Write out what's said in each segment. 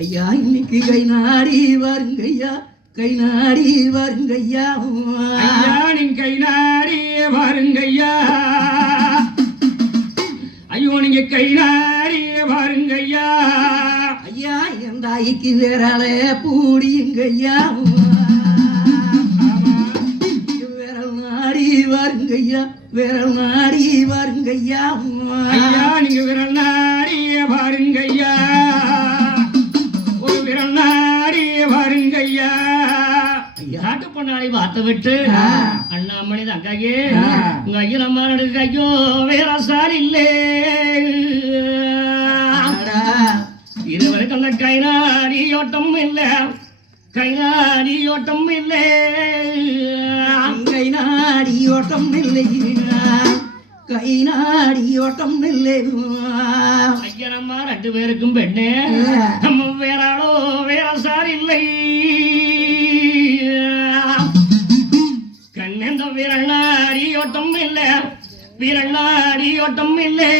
ஐயா இன்னைக்கு கை நாடி வருங்கய்யா கை நாடி வருங்கய்யா. நீங்க கை நாடி பாருங்கய்யா ஐயோ நீங்க கை நாடி பாருங்கய்யா ஐயா என் தாய்க்கு விரலே பூடியுங்கய்யா. விரல் நாடி வருங்கய்யா விரல் நாடி வருங்கய்யா. ஐயா நீங்க விரல் நாடி பாருங்கய்யா ஒரு விரல் நாடி பாருங்கய்யா நாட்டு பொண்ணாடி பார்த்து விட்டு. அண்ணாமணி தங்கையே. உங்க ஐயன் அம்மா நடுக்கு ஐயோ வேற சார் இல்லே. இதுவரைக்கும் அந்த கைநாடி ஓட்டம் இல்ல. கைநாடி ஓட்டம் இல்லை. கை நாடி ஓட்டம் இல்லை கை நாடி ஓட்டம் இல்லை. ஐயனம்மா ரெண்டு பேருக்கும் பெண்ணே. நம்ம வேற சார் இல்லை. கண்ணெந்த விரல் நாடி ஓட்டம் இல்லை. விரல் நாடி ஓட்டம் இல்லை.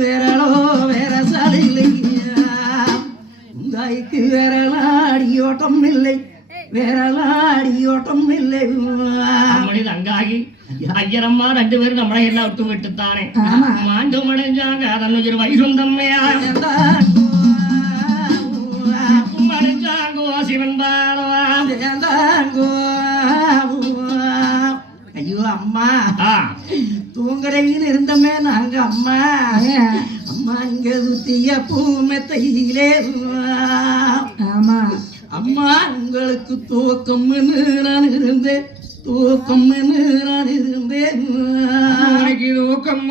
வேறளோ வேற சால் இல்லை வேறலாடி ஓட்டம் இல்லை. வேறலாடி ஓட்டம் இல்லை. அம்மணி தங்காகி ஐயனம்மா ரெண்டு பேரும் நம்மளை எல்லாம் விட்டு விட்டுத்தானே. மாண்டு மடைஞ்சாங்க அதன் உயிர் வைகுந்தம்மையா மடைஞ்சாங்கோ சிவன் பாலவா ஐயோ அம்மா. தூங்கடையில் இருந்தமே நாங்க அம்மா. அம்மா இங்க சுத்திய பூமெத்தையிலே ஆமா. அம்மா உங்களுக்கு தூக்கம்னு நான் இருந்தேன். தூக்கம்னு நான் இருந்தேன். இன்னைக்கு தூக்கம்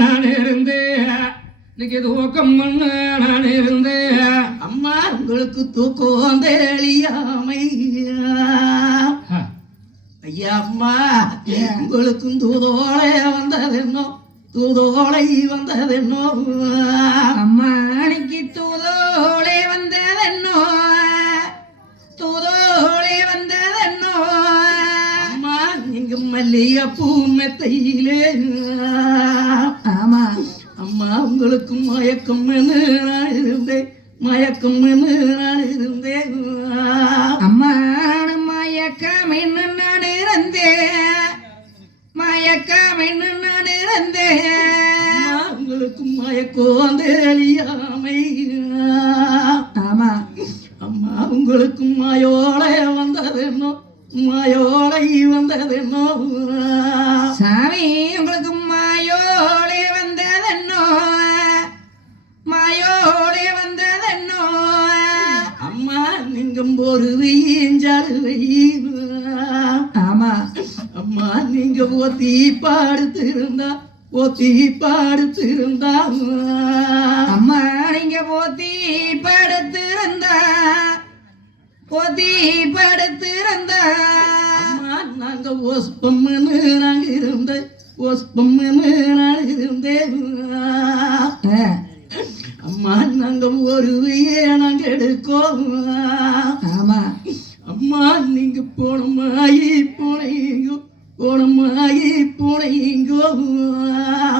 நான் இருந்தேன். இன்னைக்கு தூக்கம் நான் இருந்தேன். அம்மா உங்களுக்கு தூக்கம் தெளியாமை ஐயா அம்மா உங்களுக்கும் தூதோலை வந்ததென்னோ? தூதோலை வந்ததென்னோ? அம்மா அன்னைக்கு நீங்க மல்லிய பூ மெத்தையிலே. ஆமா. அம்மா உங்களுக்கு மயக்கம் நான் இருந்தேன். மயக்கம் நான் இருந்தேன். அம்மா மயக்கம் என்ன நான் இருந்தேன். மயக்கம் என்ன நான் இருந்தேன். அம்மா உங்களுக்கு மயக்கம் தெளியாமை ஆமா. அம்மா உங்களுக்கு மாயோலை பொறுவையும் ஜருவையும் ஆமா. அம்மா நீங்க ஒத்தி பாடுத்திருந்தா ஒத்தி பாடுத்திருந்தா அம்மா நீங்க போத்தி படுத்திருந்தா போத்தி படுத்திருந்தா நாங்க ஓஸ்பம்னு நாங்க இருந்த ஓஸ்பம்னு நான் இருந்தேன். அம்மா நாங்க ஒருவையே நாங்க எடுக்கோம் ஆமா. அம்மா நீங்க போனமாயி போனீங்கோ போனமாயி போனீங்கோ.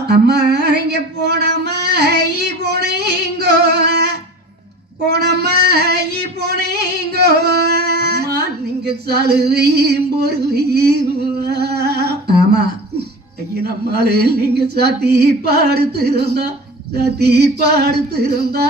அம்மா நீங்க போனமாயி போனீங்கோ போனமாயி போனீங்கோ. அம்மா நீங்க சலுவையும் பொருவையும். ஆமா. ஐயனம்மாளே நீங்க சாத்தி பாடுத்திருந்தா சாத்தி பாடுத்திருந்தா